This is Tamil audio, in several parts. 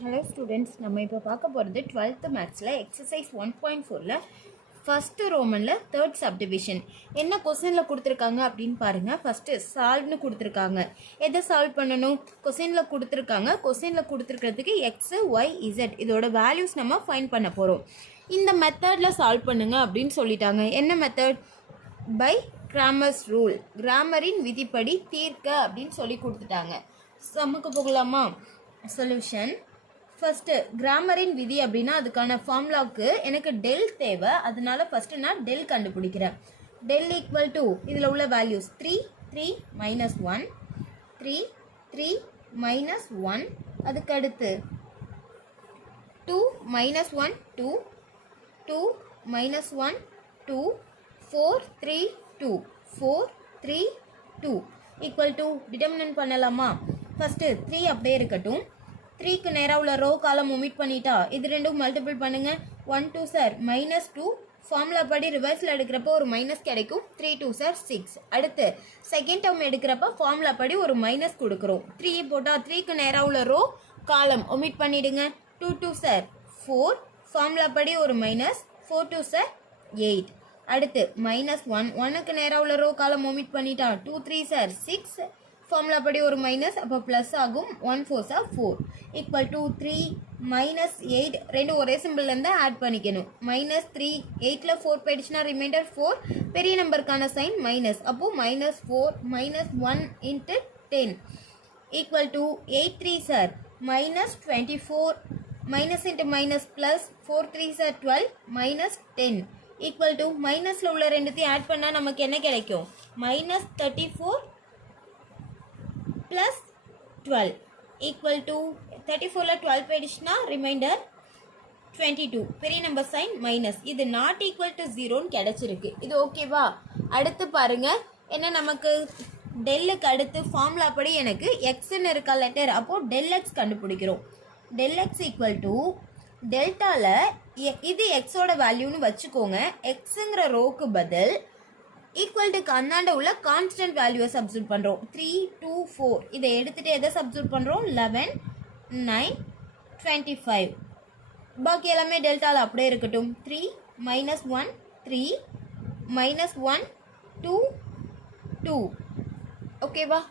ஹலோ ஸ்டூடெண்ட்ஸ், நம்ம இப்போ பார்க்க போகிறது 12th மேத்ஸில் எக்ஸசைஸ் 1.4ல் ஃபஸ்ட்டு ரோமனில் தேர்ட் சப்டிவிஷன். என்ன கொஸ்டினில் கொடுத்துருக்காங்க அப்படின்னு பாருங்கள். ஃபஸ்ட்டு சால்வ்னு கொடுத்துருக்காங்க. எதை சால்வ் பண்ணணும்? கொஸ்டினில் கொடுத்துருக்கிறதுக்கு எக்ஸு ஒய் இசட் இதோட வேல்யூஸ் நம்ம ஃபைண்ட் பண்ண போகிறோம். இந்த மெத்தடில் சால்வ் பண்ணுங்க அப்படின்னு சொல்லிட்டாங்க. என்ன மெத்தட்? பை கிராமர்ஸ் ரூல், கிராமரின் விதிப்படி தீர்க்க அப்படின்னு சொல்லி கொடுத்துட்டாங்க. சம்முக்கு போகலாமா? சொல்யூஷன். ஃபஸ்ட்டு கிராமரின் விதி அப்படின்னா அதுக்கான ஃபார்முலாவுக்கு எனக்கு டெல் தேவை. அதனால ஃபஸ்ட்டு நான் டெல் கண்டுபிடிக்கிறேன். டெல் ஈக்குவல் டு இதில் உள்ள வேல்யூஸ் 3 3 மைனஸ் 1 3 3 மைனஸ் 1, அதுக்கு அடுத்து 2 minus 1 2 2 minus 1 2 4 3 2 4 3 2 equal to determinant பண்ணலாமா? ஃபஸ்ட்டு 3 அப்படியே இருக்கட்டும். 3க்கு நேராக உள்ள ரோ காலம் ஒமிட் பண்ணிட்டா இது ரெண்டும் மல்டிபிள் பண்ணுங்க. 1 2 சார் மைனஸ் 2, ஃபார்முலா படி ரிவர்ஸில் எடுக்கிறப்போ ஒரு மைனஸ் கிடைக்கும். 3 2 சார் 6. அடுத்து செகண்ட் டேர்ம் எடுக்கிறப்ப ஃபார்முலா படி ஒரு மைனஸ் கொடுக்குறோம். 3 போட்டால் 3க்கு நேராக உள்ள ரோ காலம் ஒமிட் பண்ணிடுங்க. 2 2 சார் 4, ஃபார்முலா படி ஒரு மைனஸ். 4 2 சார் 8. அடுத்து மைனஸ் 1, 1க்கு நேராக உள்ள ரோ காலம் ஒமிட் பண்ணிட்டா 2 3 சார் 6, ஃபார்முலா படி ஒரு மைனஸ், அப்போ ப்ளஸ் ஆகும். 1 4 சார் 4 ஈக்குவல் டு 3 மைனஸ் 8. ரெண்டு ஒரே சிம்பிள்லேருந்து ஆட் பண்ணிக்கணும். மைனஸ் 3 8ல் 4 போயிடுச்சுன்னா ரிமைண்டர் 4, பெரிய நம்பருக்கான சைன் மைனஸ், அப்போது minus 4 minus 1 into 10 equal to 8 3 sir minus 24, minus into minus plus 4 3 sir 12 minus 10 equal to மைனஸில் உள்ள ரெண்டுத்தையும் ஆட் பண்ணால் நமக்கு என்ன கிடைக்கும்? மைனஸ் 34 plus 12 equal to 34ல 12 போயிடுச்சுன்னா ரிமைண்டர் 22, பெரிய நம்பர் சைன் மைனஸ். இது நாட் ஈக்குவல் டு 0ன்னு கிடச்சிருக்கு. இது ஓகேவா? அடுத்து பாருங்க, என்ன நமக்கு டெல்லுக்கு அடுத்து ஃபார்முலா படி எனக்கு எக்ஸ்ன்னு இருக்கா லெட்டர், அப்போது டெல் எக்ஸ் கண்டுபிடிக்கிறோம். டெல் எக்ஸ் ஈக்குவல் டு டெல்டாவில் இது எக்ஸோட வேல்யூன்னு வச்சுக்கோங்க. எக்ஸுங்கிற ரோக்கு பதில் ஈக்குவல் டுக்கு அந்தாண்ட உள்ள கான்ஸ்டன்ட் வேல்யூவை சப்ஸ்டியூட் பண்ணுறோம். 3 2 4 இதை எடுத்துகிட்டு எதை சப்ஸ்டியூட் பண்ணுறோம்? 11 9 25. பாக்கி எல்லாமே டெல்டாவில் அப்படியே இருக்கட்டும். 3 மைனஸ் 1 3 மைனஸ் 1 2 2. ஓகேவா?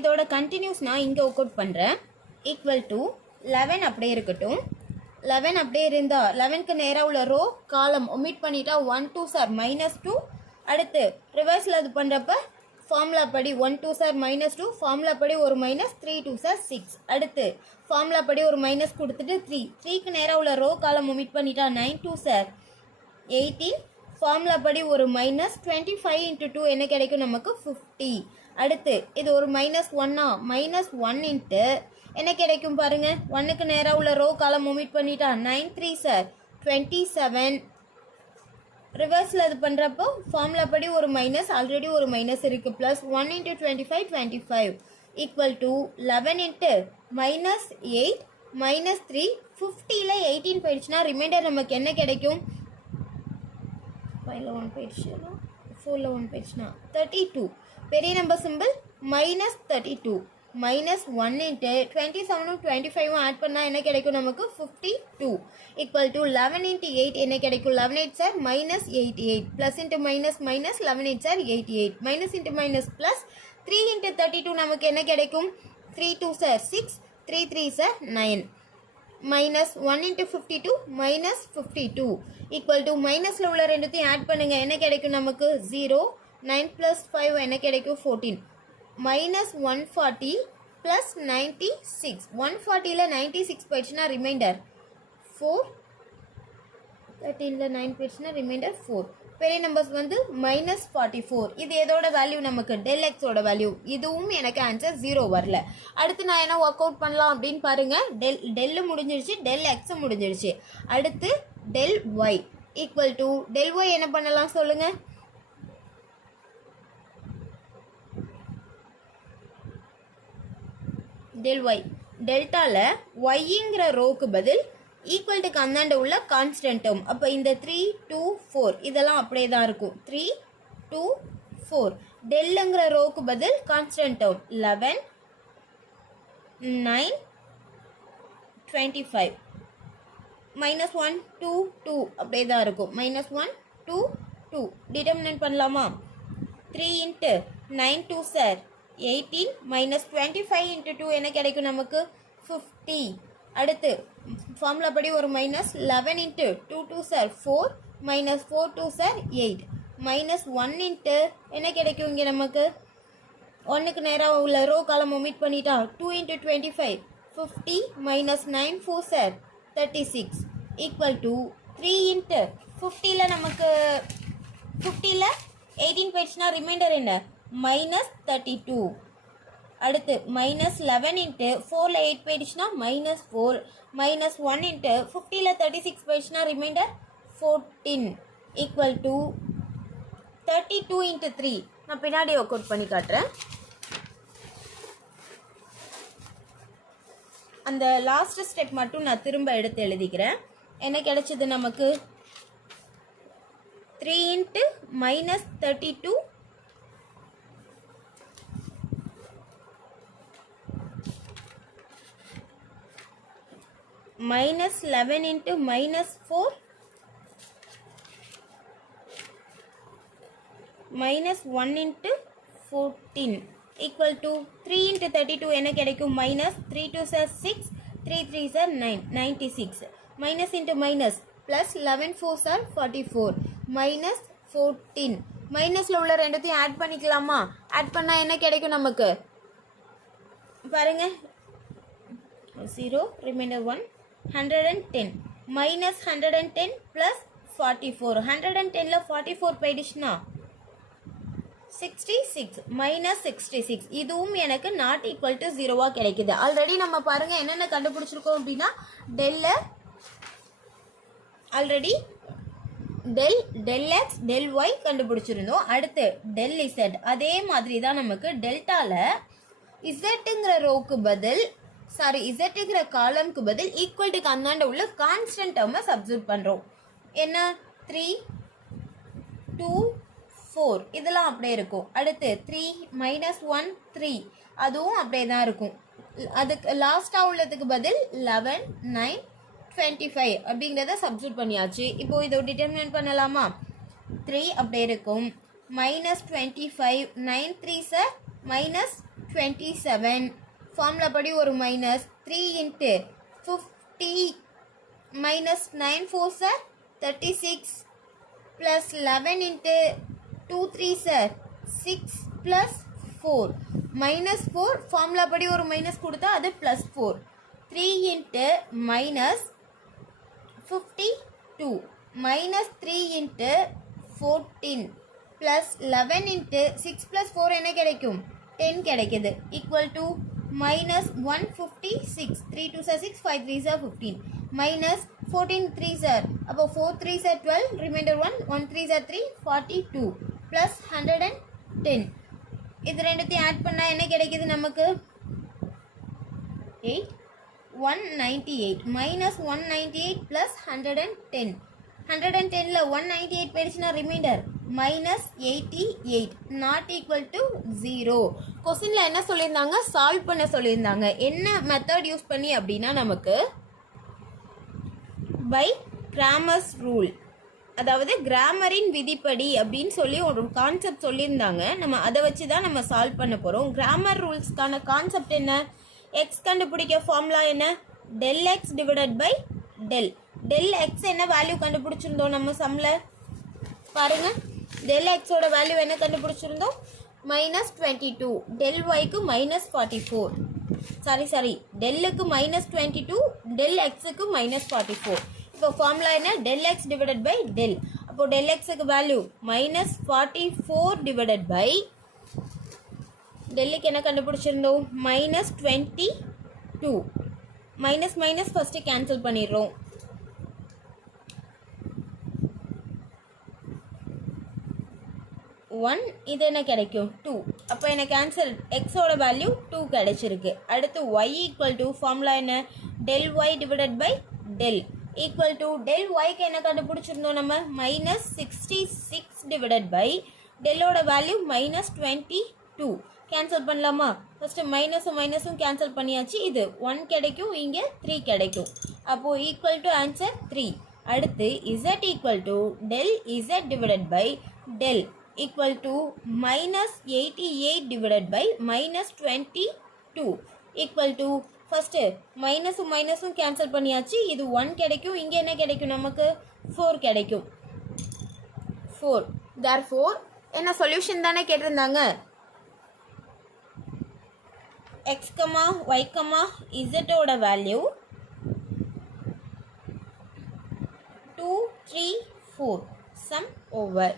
இதோட கண்டினியூஸ் நான் இங்கே ஒர்க் அவுட் பண்ணுறேன். ஈக்குவல் டு 11 அப்படியே இருக்கட்டும். 11 அப்படியே இருந்தால் 11க்கு நேராக உள்ள ரோ காலம் ஒமிட் பண்ணிட்டா 1 2 சார் மைனஸ் 2. அடுத்து ரிவர்ஸில் அது பண்ணுறப்ப ஃபார்முலா படி 1 2 சார் மைனஸ் 2, ஃபார்முலா படி ஒரு மைனஸ். 3 2 சார் 6. அடுத்து ஃபார்முலா படி ஒரு மைனஸ் கொடுத்துட்டு 3க்கு நேராக உள்ள ரோ காலம் ஒமிட் பண்ணிட்டா 9 2 சார் 18, ஃபார்முலா படி ஒரு மைனஸ். 25 இன்ட்டு 2 என்ன கிடைக்கும் நமக்கு? 50. அடுத்து இது ஒரு மைனஸ் 1 மைனஸ் 1 இன்ட்டு என்ன கிடைக்கும் பாருங்க? 1க்கு நேராக உள்ள ரோ காலம் ஒமிட் பண்ணிட்டா 9 3 சார் 27. ரிவர்ஸில் அது பண்ணுறப்போ ஃபார்முலா படி ஒரு மைனஸ், ஆல்ரெடி ஒரு மைனஸ் இருக்குது. Plus 1 into 25 25 equal to 11 into minus 8 minus 3. 50ல் 18 போயிடுச்சுன்னா ரிமைண்டர் நமக்கு என்ன கிடைக்கும்? 5ல் 1 போயிடுச்சுன்னா 4ல் 1 போயிடுச்சுன்னா 32, பெரிய number simple minus 32. Minus 1 into 27 25 add பண்ணால் என்ன கிடைக்கும் நமக்கு? 52 ஈக்குவல் டு 11 இன்ட்டு 8 என்ன கிடைக்கும்? 11 8 sir minus 88, plus into minus minus 11 8 sir 88, minus into minus plus. 3 into 32 நமக்கு என்ன கிடைக்கும்? 3 2 sir 6 3 3 sir 9 minus 1 into 52 minus 52 equal to மைனஸில் உள்ள ரெண்டுத்தையும் ஆட் பண்ணுங்கள். என்ன கிடைக்கும் நமக்கு? 0. 9 ப்ளஸ் 5 என்ன கிடைக்கும்? 14. Minus 140 plus 96. 140ல் 96 போயிடுச்சுன்னா ரிமைண்டர் 4. 13ல் 9 போயிடுச்சுன்னா ரிமைண்டர் 4. பெரிய நம்பர்ஸ் வந்து மைனஸ் 44. இது எதோட வேல்யூ நமக்கு? டெல் எக்ஸோட வேல்யூ. இதுவும் எனக்கு ஆன்சர் 0 வரல. அடுத்து நான் என்ன ஒர்க் அவுட் பண்ணலாம் அப்படின்னு பாருங்கள். டெல்லு முடிஞ்சிருச்சு, டெல் எக்ஸு முடிஞ்சிருச்சு. அடுத்து del y equal to del y என்ன பண்ணலாம் சொல்லுங்கள்? டெல் ஒய் டெல்டாவில் ஒய்ங்கிற ரோக்கு பதில் ஈக்குவல் டுக்கு அந்தாண்ட உள்ள கான்ஸ்டன்ட் டேர்ம். அப்போ இந்த 3 2 4 இதெல்லாம் அப்படியே தான் இருக்கும். 3 2 4 டெல்லுங்கிற ரோக்கு பதில் கான்ஸ்டன்ட் டேர்ம் 11 9 25 minus 1 2 2 அப்படியே தான் இருக்கும் minus 1 2 2 determinant பண்ணலாமா 3 into 9 2 சார் 18 minus 25 into 2 என்ன கிடைக்கும் நமக்கு 50 அடுத்து ஃபார்முலா படி ஒரு minus 11 into 2 2 sir 4 minus 4 2 sir 8 minus 1 into என்ன கிடைக்கும் இங்கே நமக்கு ஒன்றுக்கு நேராக உள்ள ரோ காலம் ஒமிட் பண்ணிட்டா 2 into 25 50 minus 9 4 sir 36 equal to 3 into 50ல நமக்கு 50ல 18 போயிடுச்சுன்னா ரிமைண்டர் என்ன மைனஸ் 32 அடுத்து மைனஸ் 11 into 4ல 8 போயிடுச்சுன்னா மைனஸ் 4 மைனஸ் 1 into 50ல 36 போயிடுச்சுன்னா ரிமைண்டர் 14 equal to 32 into 3 நான் பின்னாடி ஒர்க் அவுட் பண்ணி காட்டுறேன் அந்த லாஸ்ட் ஸ்டெப் மட்டும் நான் திரும்ப எடுத்து எழுதிக்கிறேன் என்ன கிடைச்சது நமக்கு 3 into minus 32 minus 11 into minus 4 minus 1 into 14 equal to 3 into 32 என்ன கிடைக்கும் minus 3 2 are 6 3 3 are 9 96 minus into minus plus 11 4 are 44 minus 14 மைனஸ்ல உள்ள ரெண்டுத்தையும் ஆட் பண்ணிக்கலாமா ஆட் பண்ணா என்ன கிடைக்கும் நமக்கு பாருங்க 0 ரிமைண்டர் 1 110 minus 110 plus 44 110ல 44 போயிடுச்சுன்னா 66 minus 66 இதுவும் எனக்கு not equal to 0 கிடைக்குது ஆல்ரெடி நம்ம பாருங்க என்னென்ன கண்டுபிடிச்சிருக்கோம் அப்படின்னா டெல்ல already del x del y கண்டுபிடிச்சிருந்தோம் அடுத்து del z அதே மாதிரி தான் நமக்கு டெல்டால zங்கிற ரோக்கு பதில் சாரி zங்கிற காலம்க்கு பதில் ஈக்குவல் டு அந்தாண்ட உள்ள கான்ஸ்டன்ட் டேர்மை சப்ஸ்டிட்யூட் பண்றோம் என்ன 3 2 4 இதெல்லாம் அப்படியே இருக்கும் அடுத்து 3 minus 1 3 அதுவும் அப்படியே தான் இருக்கும் அதுக்கு லாஸ்டா உள்ளதுக்கு பதில் 11 9 25 அப்படிங்கிறத சப்ஸ்டிட்யூட் பண்ணியாச்சு இப்போ இதை டிட்டர்மினன்ட் பண்ணலாமா 3 அப்படியே இருக்கும் minus 25 9 3 சார் minus 27 ஃபார்முலா படி ஒரு minus 3 into 50 minus 9 4 sir 36 plus 11 into 2 3 sir 6 plus 4 minus 4 formula படி ஒரு மைனஸ் கொடுத்தா அது plus 4 3 into minus 52 minus 3 into 14 plus 11 into 6 plus 4 என்ன கிடைக்கும் 10 கிடைக்குது equal to minus 156 3 2 are 6 5 3 are 15 minus 14 3 are அப்போ 4 3 are 12 remainder 1 1 3 are 3 42 plus 110 இது ரெண்டுத்தையும் ஆட் பண்ணா என்ன கிடைக்குது நமக்கு 8 198 minus 198 plus 110 110ல 198 போயிடுச்சுன்னா reminder minus 88 not equal to 0 கொஸ்டின்ல என்ன சொல்லியிருந்தாங்க சால்வ் பண்ண சொல்லியிருந்தாங்க என்ன மெத்தட் யூஸ் பண்ணி அப்படின்னா நமக்கு பை கிராமர்ஸ் ரூல் அதாவது கிராமரின் விதிப்படி அப்படின்னு சொல்லி ஒரு கான்செப்ட் சொல்லியிருந்தாங்க நம்ம அதை வச்சு தான் நம்ம சால்வ் பண்ண போகிறோம் கிராமர் ரூல்ஸ்க்கான கான்செப்ட் என்ன எக்ஸ் கண்டுபிடிக்க ஃபார்முலா என்ன del x divided by del x என்ன வேல்யூ கண்டுபிடிச்சிருந்தோம் நம்ம சம்ல பாருங்க del x ஓட வேல்யூ என்ன கண்டுபிடிச்சிருந்தோம் minus 22 del y க்கு minus 44 sorry டெல்லுக்கு minus 22 del x க்கு minus 44 இப்போ ஃபார்முலா என்ன del x divided by del அப்போ del x க்கு வேல்யூ minus 44 divided by டெல்லுக்கு என்ன கண்டுபிடிச்சிருந்தோம் minus 22 minus minus first cancel பண்ணிடுறோம் 1 இது என்ன கிடைக்கும் 2 அப்போ எனக்கு ஆன்சர் எக்ஸோட வேல்யூ 2 கிடைச்சிருக்கு அடுத்து y ஈக்குவல் டு ஃபார்முலா என்ன del y divided by del equal to del yக்கு என்ன கண்டுபிடிச்சிருந்தோம் நம்ம மைனஸ் 66 டிவைடட் பை டெல்லோட வேல்யூ மைனஸ் 22 கேன்சல் பண்ணலாமா ஃபஸ்ட்டு மைனஸும் மைனஸும் கேன்சல் பண்ணியாச்சு. இது 1 கிடைக்கும், இங்கே 3 கிடைக்கும். அப்போது ஈக்குவல் டு ஆன்சர் 3. அடுத்து z equal to del z divided by del equal to -88 divided by -22 equal to first மைனஸும் மைனஸும் கேன்சல் பண்ணியாச்சு. இது 1 கிடைக்கும், இங்கே என்ன கிடைக்கும் நமக்கு 4 கிடைக்கும். 4 therefore என்ன சொல்யூஷன் தானே கேட்டிருந்தாங்க. x, y, z ஓட வேல்யூ 2, 3, 4 சம் ஓவர்.